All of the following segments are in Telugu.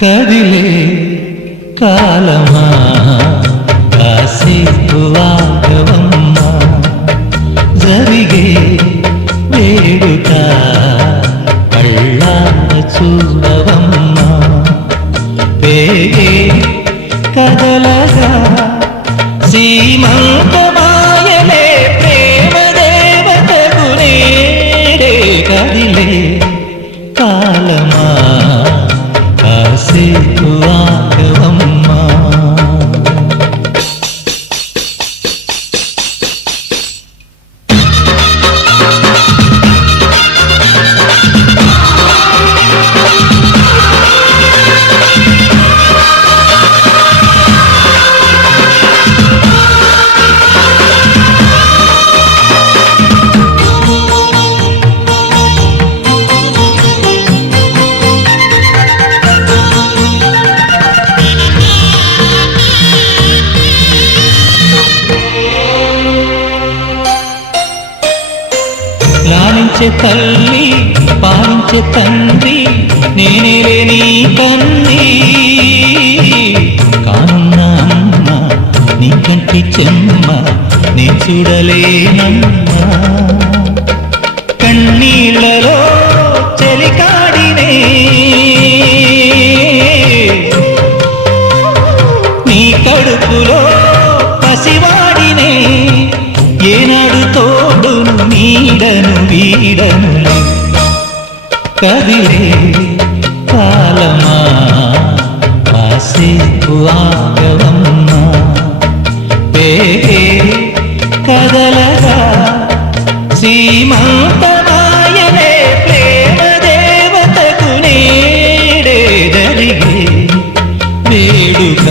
కదిలే కాలమా కాసేపు ఆగవమ్మా, జరిగే వేడుక కళ్ళార చూడవమ్మా, పేగే కదలగా సీమంతమాయలే ప్రేమ దేవతకు నేడే. కదిలే కాలమా కాసేపు ఆగవమ్మా. లాలించే తల్లి పాలించే తండ్రి నేనేలే నీ కన్నీ, కానున్న అమ్మ నీ కంటి చెమ్మ నీ చూడలేనమ్మా. కన్నీళ్లలో చెలికాడినే నీ కడుపులో పసివాడినే, ఏనాడు తోడును నీడను వీడను. కదిలే కాలమా కాసేపు ఆగవమ్మా, పేగే కదలగా సీమంతమాయలే ప్రేమ దేవతకు నేడే. జరిగే వేడుక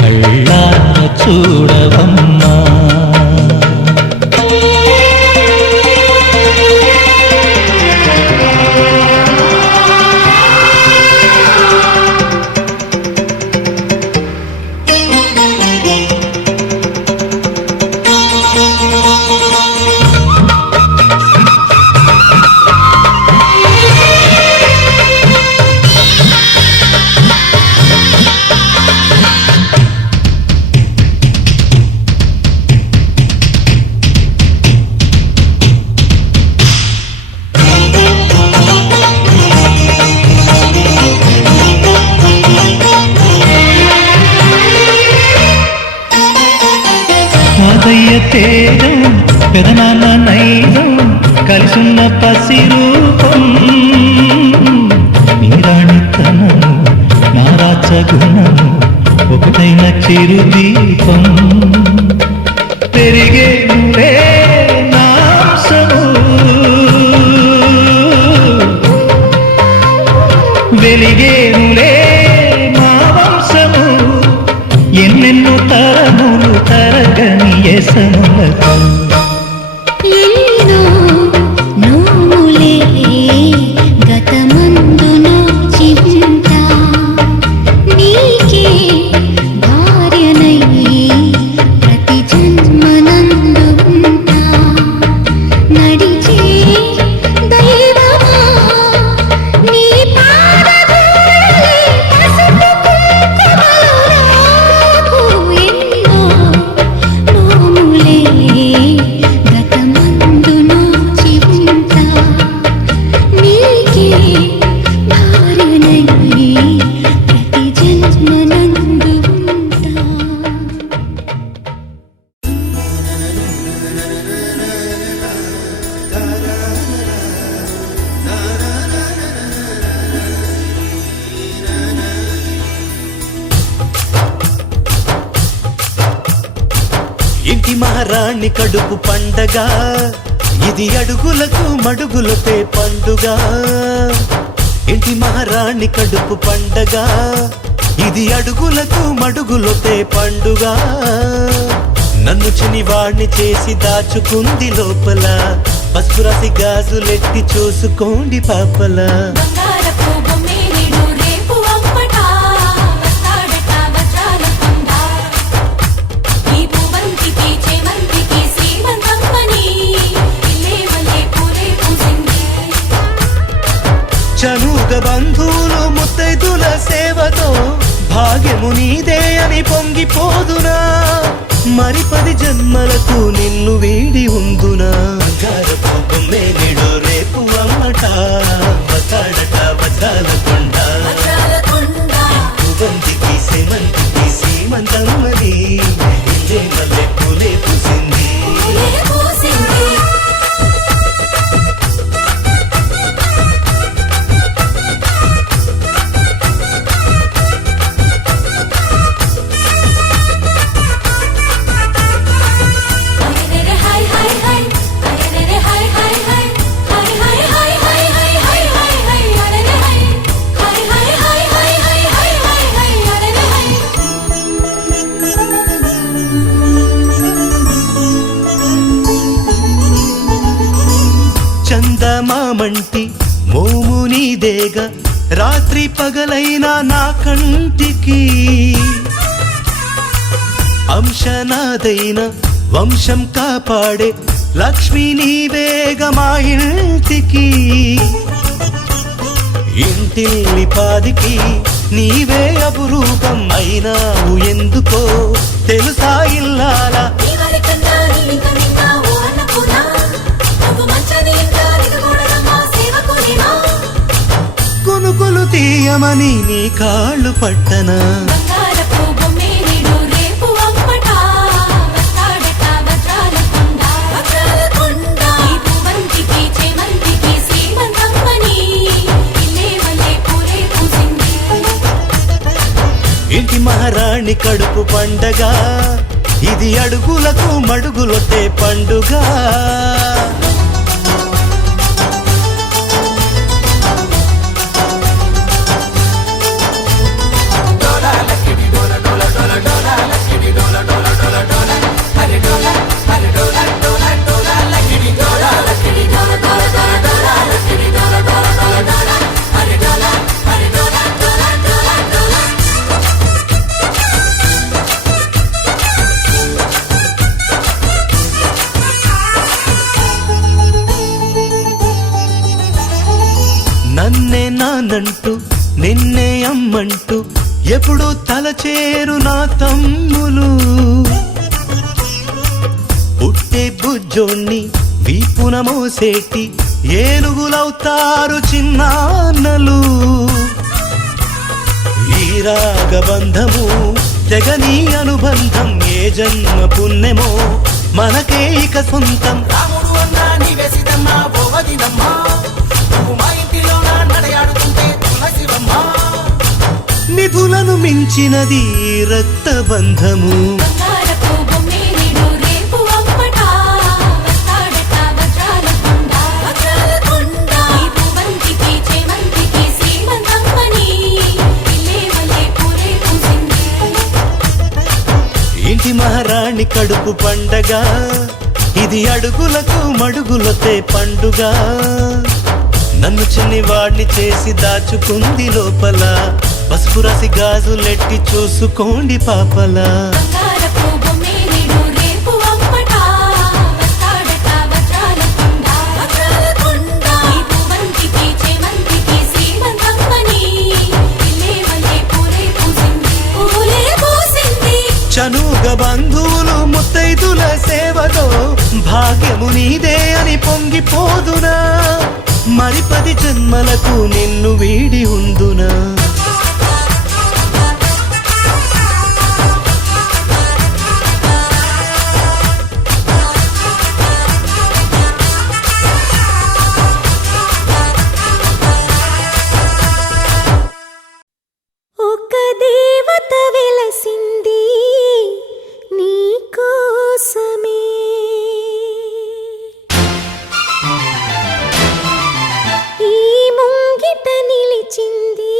కళ్ళార చూడవమ్మా. తాతయ్య తేజం పెదనాన్న నైజం కలిసున్న పసి రూపం, నీ రాణితనము నా రాచగుణము ఒకటైన చిరుదీపం. పెరిగేనులే నాంసము వెలిగేనులే మా వంశము, ఎన్నెన్నో తరములు తరగని యసములకు. ఎన్నో నోములే గతమందు నోచింత, నీకే భార్యనై ప్రతి జన్మనందు ఉంటా. నడిచే దైవమా నీ పాదధూళి పసుపు కుంకుమలు రాకు. ఎన్నో నోములే గతమందు నోచి ఉంటా, నీకే భార్యనై ప్రతి జన్మనందు ఉంటా. ఇంటి మహారాణి కడుపు పండగ, ఇది అడుగులకు మడుగులపే పండుగ. ఇంటి మహారాణి కడుపు పండగ, ఇది అడుగులకు మడుగులపే పండుగ. నన్ను చినివాణ్ణి చేసి దాచుకుంది లోపల, పసుపు రాసి గాజులెట్టి చూసుకోండి పాపల. చనుగ బంధువులు ముత్తైదుల భాగ్యము నీదే అని పొంగిపోదునా మరి 10 జన్మలకు నిన్ను వీడి ఉందునా బంగారపు బొమ్మే నేడు రేపు అమ్మట వస్తాడట వజ్రాల కొండ బంతికి సెమంతికి సీమంతమ్మని ఇల్లే మల్లె పూలే పూసింది చందమామంటి మోము నీదేగా రాత్రి పగలైనా నా కంటికి అంశనాదైన వంశం కాపాడే లక్ష్మి నీవేగా మా ఇంటికి ఇంటిల్లి పాదికి నీవే అపురూపం అయినావు ఎందుకో తెలుసా ఇల్లాలా కొనుకొలు తీయమని నీ కాళ్ళు పట్టనా ఇంటి మహారాణి కడుపు పండగ ఇది అడుగులకు మడుగులొట్టే పండుగ నన్నే నానంటూ నిన్నే అమ్మంటూ ఎప్పుడు తలచేరు నా తమ్ములు పుట్టే బుజ్జోణ్ణి వీపున మోసేటి ఏనుగులవుతారు చిన్నాన్నలు ఈ రాగబంధము జగనీ అనుబంధం ఏ జన్మ పుణ్యమో మనకే ఇక సొంతం రాముడు అన్నా నీవే సీతమ్మ భోగదినమ్మా మా ఇంటిలో నడయాడుతుంటే తులసివమ్మ నిధులను మించినది రక్తబంధము ఇంటి మహారాణి కడుపు పండగ ఇది అడుగులకు మడుగులతే పండుగ నన్ను చిన్నివాడిని చేసి దాచుకుంది లోపల పసుపు రాసి గాజులెట్టి చూసుకోండి పాపలా చనుగ బంధువులు ముత్తైదుల సేవతో భాగ్యము నీదే అని పొంగిపోదునా మరి 10 జన్మలకు నిన్ను వీడి ఉందునా ఒక దేవత వెలసింది నీ కోసమే ఈ ముంగిట నిలిచింది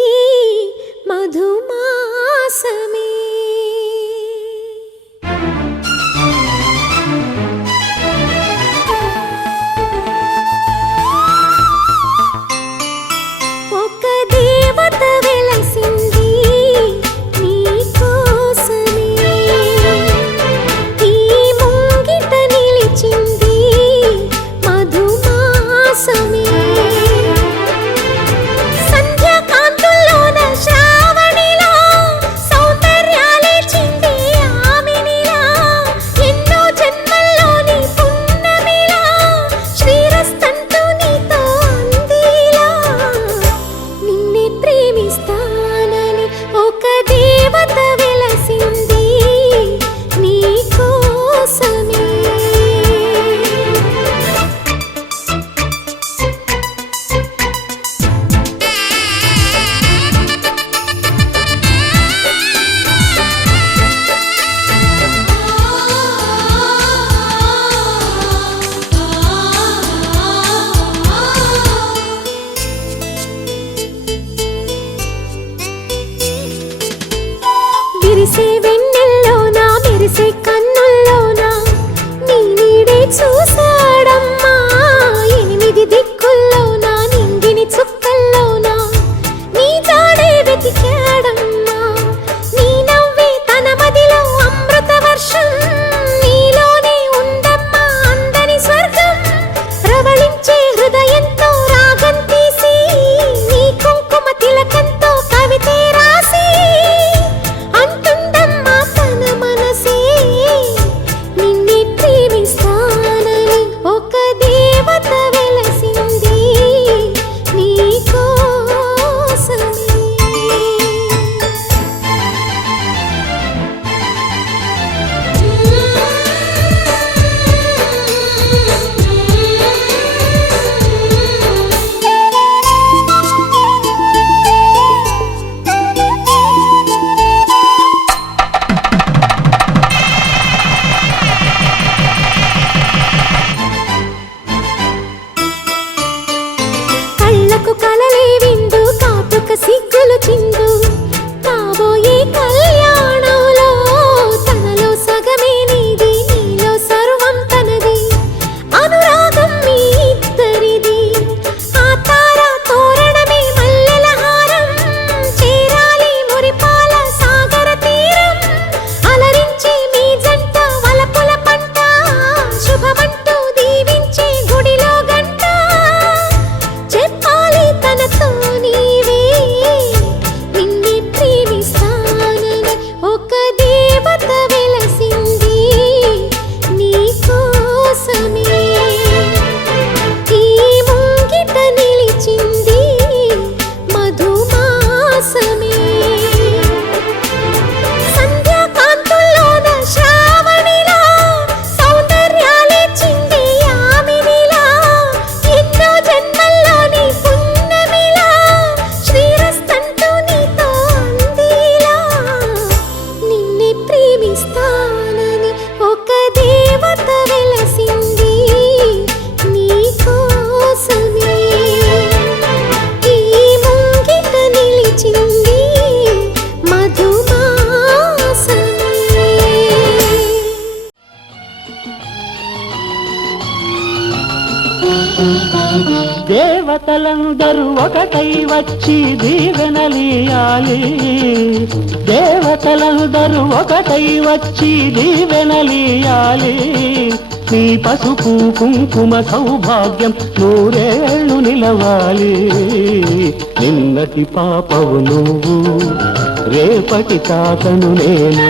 దేవతలందరూ ఒకటై వచ్చి దీవెనలియాలి, దేవతలందరూ ఒకటై వచ్చి దీవెనలియాలి. నీ పసుపు కుంకుమ సౌభాగ్యం నూరేళ్ళు నిలవాలి. నిన్నటి పాపవు నువ్వు, రేపటి తాతను నేను.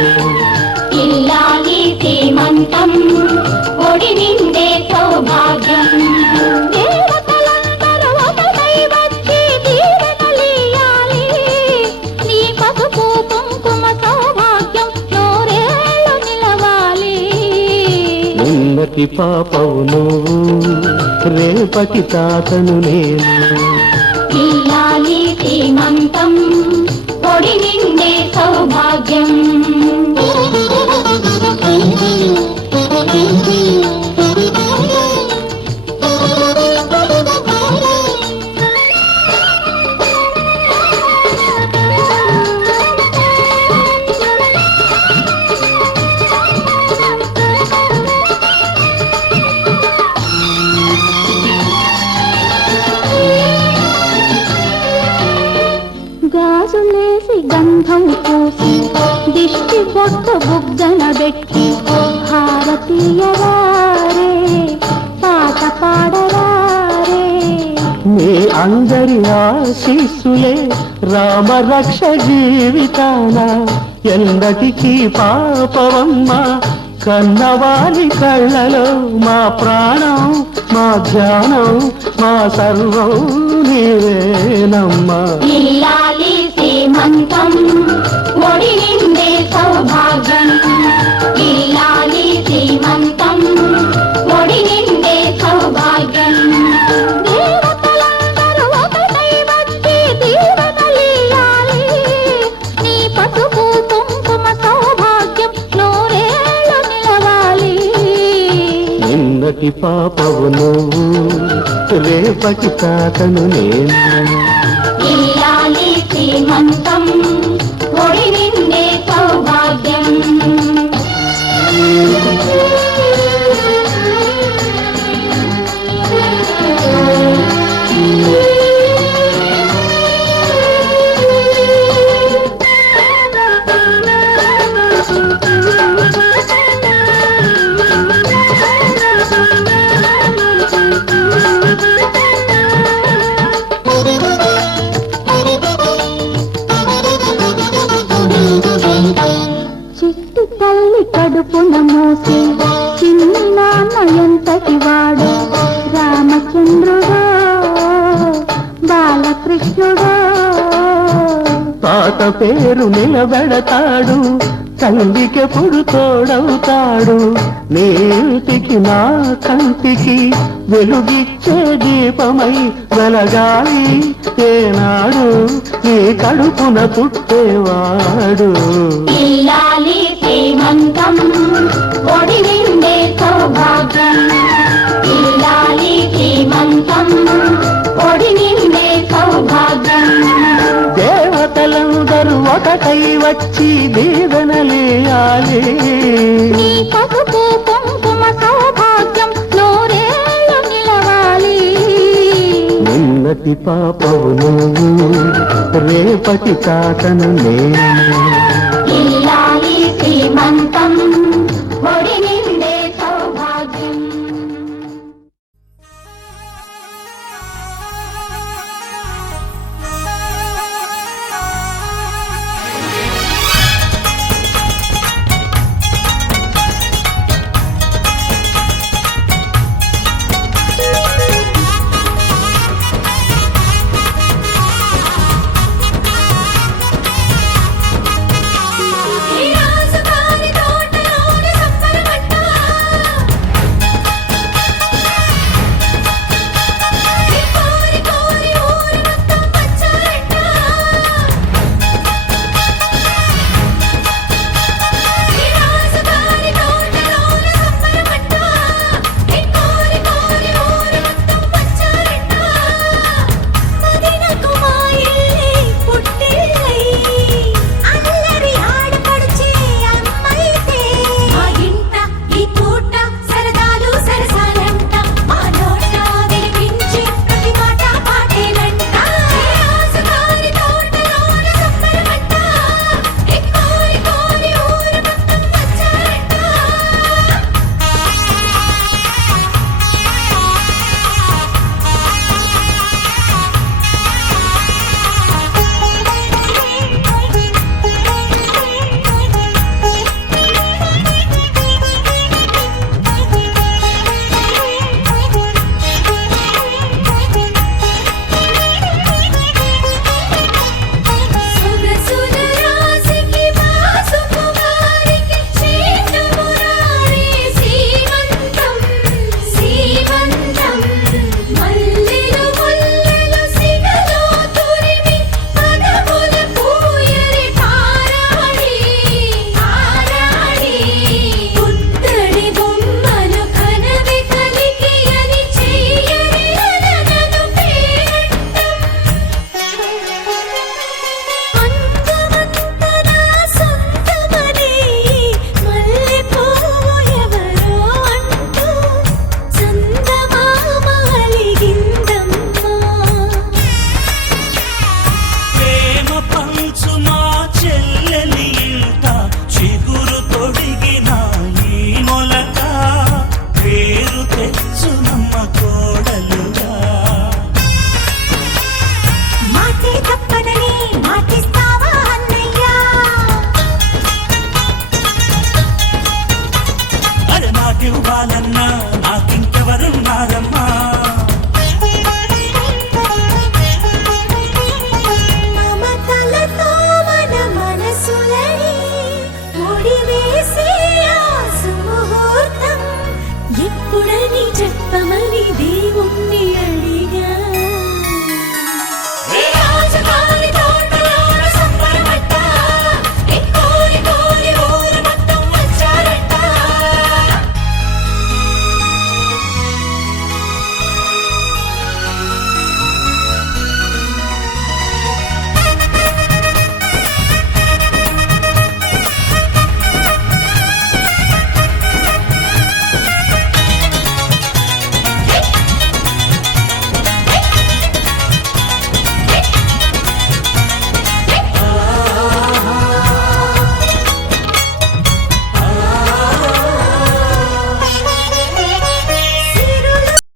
ఇల్లాలి శ్రీమంతం ఒడి నిండే సౌభాగ్యం. దేవతలందరూ ఒకటై వచ్చి దీవెనలియాలి. నీ పసుపు కుంకుమ సౌభాగ్యం నూరేళ్ళు నిలవాలి. నిన్నటి పాపవు నువ్వు, రేపటి తాతను నేను. ఇల్లాలి శ్రీమంతం ఒడి నిండే సౌభాగ్యం. గాజులేసి గంధం పూసి దిష్టి బొట్టు బుగ్గన పెట్టి భారతీయవారే పాట పాడవారే. మీ అందరి ఆశీస్సులే రామరక్ష జీవితాన ఎందటికీ పాపవమ్మ. కన్నవారి కళ్ళలో మా ప్రాణం, మా ధ్యానం, మా సర్వం నీవేనమ్మా. ఇల్లాలి శ్రీమంతం ఒడి నిండే సౌభాగ్యం. ఇల్లాలి శ్రీమంతం ఒడి నిండే సౌభాగ్యం. దేవతలందరూ ఒకటై వచ్చి దీవెనలియాలి. నీ పసుపు కుంకుమ సౌభాగ్యం నూరేళ్ళు నిలవాలి. నిన్నటి పాపవు నువ్వు, రేపటి తాతను నేను. ఇల్లాలి శ్రీమంతం ఒడి నిండే సౌభాగ్యం. చిట్టి తల్లి కడుపున మోసి చిన్ని నాన్న ఎంతటి వాడు. రామచంద్రుడో బాలకృష్ణుడో తాత పేరు నిలబెడతాడు, తల్లికెప్పుడు తోడవుతాడు. నీటికి నా కంటికి వెలుగిచ్చే దీపమై వెలగాలి ఏనాడు నీ కడుపున పుట్టేవాడు. ఇల్లాలి శ్రీమంతం ఒడి నిండే సౌభాగ్యం. ఇల్లాలి శ్రీమంతం ఒడి నిండే సౌభాగ్యం. దేవతలందరూ ఒకటై వచ్చి దీవెనలియాలి. నీ పసుపు కుంకుమ సౌభాగ్యం నూరేళ్ళు నిలవాలి. నిన్నటి పాపవు నువ్వు, రేపటి తాతను నేను.